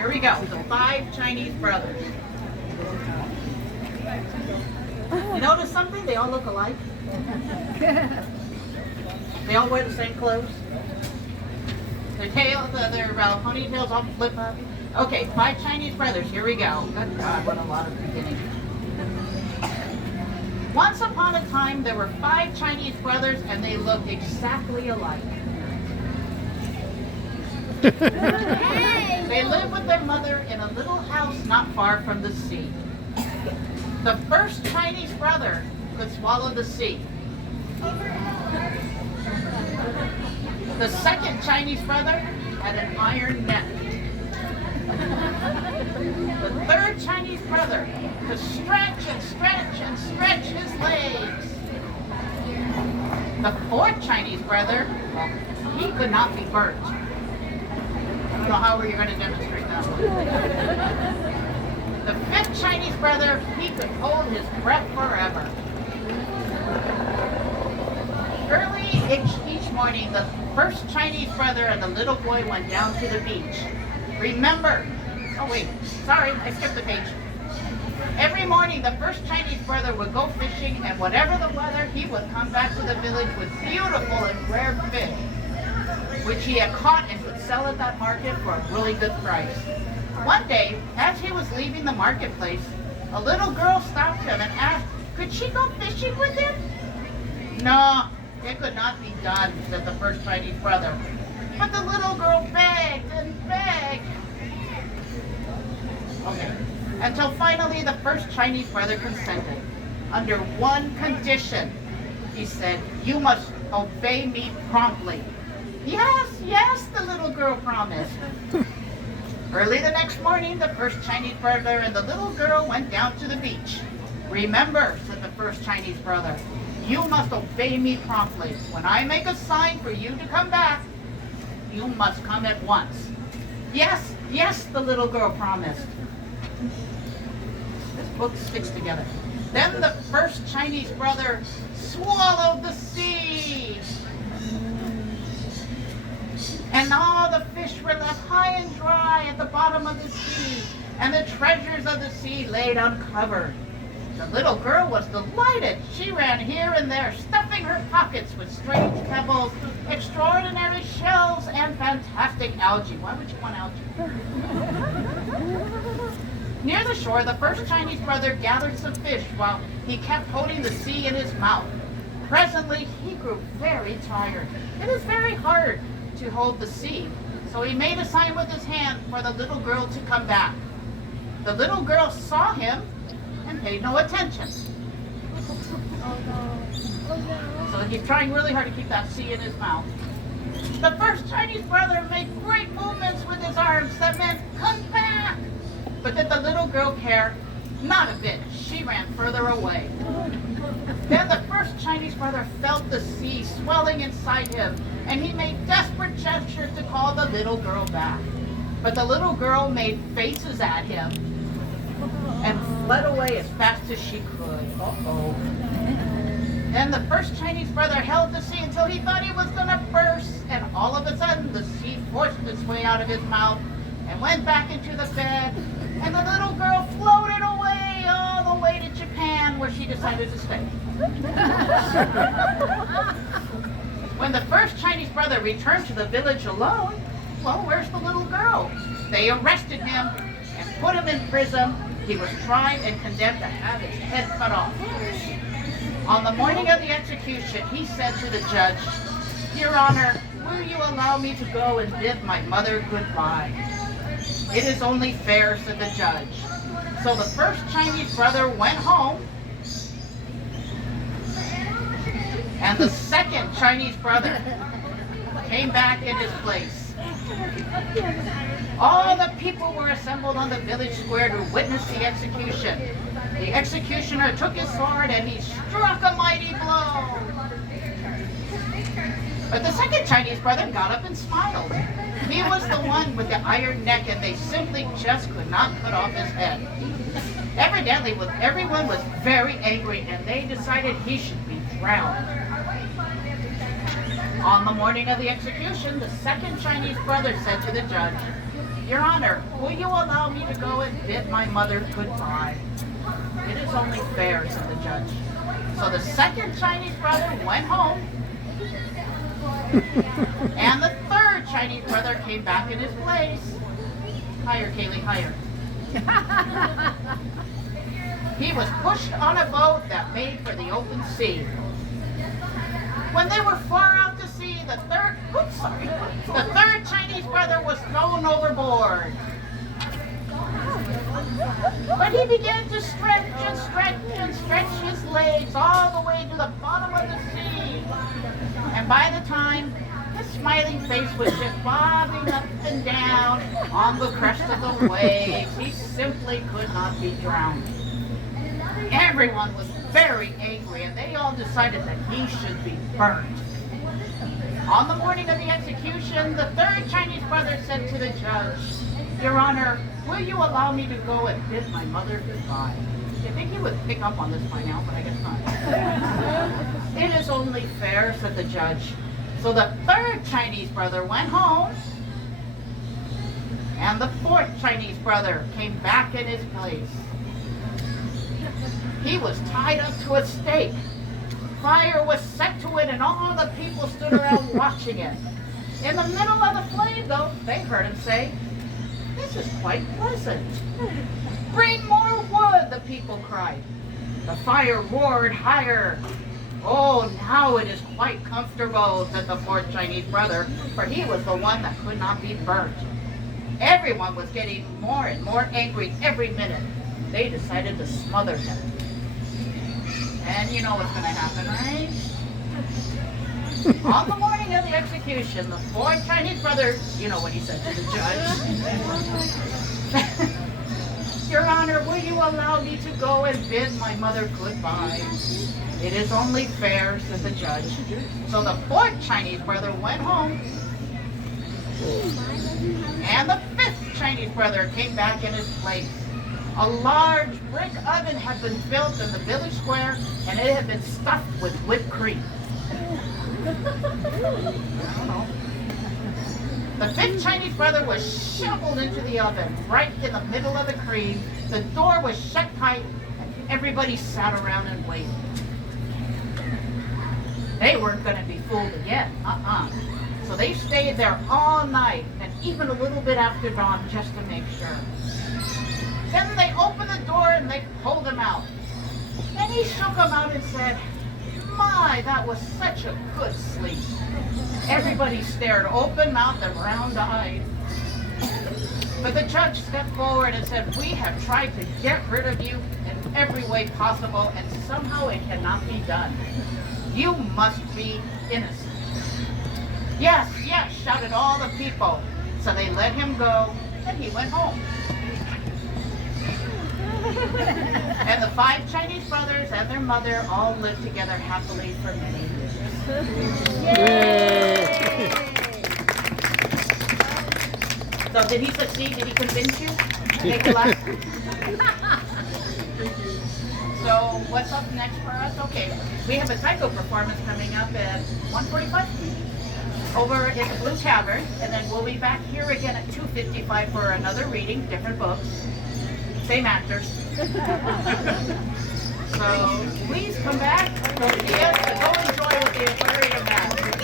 Here we go. The 5 Chinese brothers. You notice something? They all look alike. They all wear the same clothes. Their ponytails all flip up. Okay, 5 Chinese brothers. Here we go. Good God, what a lot of beginning. Once upon a time, there were 5 Chinese brothers, and they looked exactly alike. They lived with their mother in a little house not far from the sea. The first Chinese brother could swallow the sea. The second Chinese brother had an iron neck. The third Chinese brother could stretch and stretch and stretch his legs. The fourth Chinese brother, well, he could not be burnt. I don't know how you're going to demonstrate that one. The fifth Chinese brother, he could hold his breath forever. Early each morning, the first Chinese brother and the little boy went down to the beach. Remember, oh wait, sorry, I skipped the page. Every morning, the first Chinese brother would go fishing, and whatever the weather, he would come back to the village with beautiful and rare fish, which he had caught and could sell at that market for a really good price. One day, as he was leaving the marketplace, a little girl stopped him and asked, could she go fishing with him? No, it could not be done, said the first Chinese brother. But the little girl begged and begged. Okay, until finally the first Chinese brother consented. Under one condition, he said, you must obey me promptly. Yes, yes, the little girl promised. Early the next morning, the first Chinese brother and the little girl went down to the beach. Remember, said the first Chinese brother, you must obey me promptly. When I make a sign for you to come back, you must come at once. Yes, yes, the little girl promised. This book sticks together. Then the first Chinese brother swallowed the sea. And all the fish were left high and dry at the bottom of the sea, and the treasures of the sea laid uncovered. The little girl was delighted. She ran here and there, stuffing her pockets with strange pebbles, extraordinary shells, and fantastic algae. Why would you want algae? Near the shore, the first Chinese brother gathered some fish while he kept holding the sea in his mouth. Presently, he grew very tired. It is very hard to hold the sea, so he made a sign with his hand for the little girl to come back. The little girl saw him and paid no attention. So he's trying really hard to keep that sea in his mouth. The first Chinese brother made great movements with his arms that meant, come back! But did the little girl care? Not a bit. She ran further away. Then the first Chinese brother felt the sea swelling inside him, and he made desperate gestures to call the little girl back. But the little girl made faces at him and fled away as fast as she could. Uh-oh. Then the first Chinese brother held the sea until he thought he was going to burst, and all of a sudden the sea forced its way out of his mouth and went back into the bed, and the little girl floated away all the way to Japan, where she decided to stay. When the first Chinese brother returned to the village alone, well, where's the little girl? They arrested him and put him in prison. He was tried and condemned to have his head cut off. On the morning of the execution, he said to the judge, Your Honor, will you allow me to go and bid my mother goodbye? It is only fair, said the judge. So the first Chinese brother went home, and the second Chinese brother came back in his place. All the people were assembled on the village square to witness the execution. The executioner took his sword and he struck a mighty blow. But the second Chinese brother got up and smiled. He was the one with the iron neck, and they simply just could not cut off his head. Evidently, everyone was very angry, and they decided he should be drowned. On the morning of the execution, the second Chinese brother said to the judge, Your Honor, will you allow me to go and bid my mother goodbye? It is only fair, said the judge. So the second Chinese brother went home, and the third Chinese brother came back in his place. Higher, Kaylee, higher. He was pushed on a boat that made for the open sea. When they were far out to sea, the third Chinese brother was thrown overboard. But he began to stretch and stretch and stretch his legs all the way to the bottom of the sea. And by the time his smiling face was just bobbing up and down on the crest of the waves, he simply could not be drowned. Everyone was very angry, and they all decided that he should be burnt. On the morning of the execution, the third Chinese brother said to the judge, Your Honor, will you allow me to go and bid my mother goodbye? I think he would pick up on this by now, but I guess not. It is only fair, said the judge. So the third Chinese brother went home, and the fourth Chinese brother came back in his place. He was tied up to a stake. Fire was set to it, and all the people stood around watching it. In the middle of the flame, though, they heard him say, This is quite pleasant. Bring more wood, the people cried. The fire roared higher. Oh, now it is quite comfortable, said the fourth Chinese brother, for he was the one that could not be burnt. Everyone was getting more and more angry every minute. They decided to smother him. And you know what's going to happen, right? On the morning of the execution, the fourth Chinese brother, you know what he said to the judge. Your Honor, will you allow me to go and bid my mother goodbye? It is only fair, said the judge. So the fourth Chinese brother went home, and the fifth Chinese brother came back in his place. A large brick oven had been built in the village square, and it had been stuffed with whipped cream. I don't know. The fifth Chinese brother was shoveled into the oven, right in the middle of the cream. The door was shut tight, and everybody sat around and waited. They weren't going to be fooled again. So they stayed there all night, and even a little bit after dawn, just to make sure. Then they opened the door and they pulled him out. Then he shook him out and said, My, that was such a good sleep. Everybody stared open-mouthed and round-eyed. But the judge stepped forward and said, We have tried to get rid of you in every way possible, and somehow it cannot be done. You must be innocent. Yes, yes, shouted all the people. So they let him go, and he went home. And the 5 Chinese brothers and their mother all lived together happily for many years. Yay! So did he succeed? Did he convince you? Make a laugh? So what's up next for us? Okay, we have a taiko performance coming up at 1:45 over in the Blue Tavern, and then we'll be back here again at 2:55 for another reading, different books. Same actors. So please come back. Go enjoy with the aquarium back.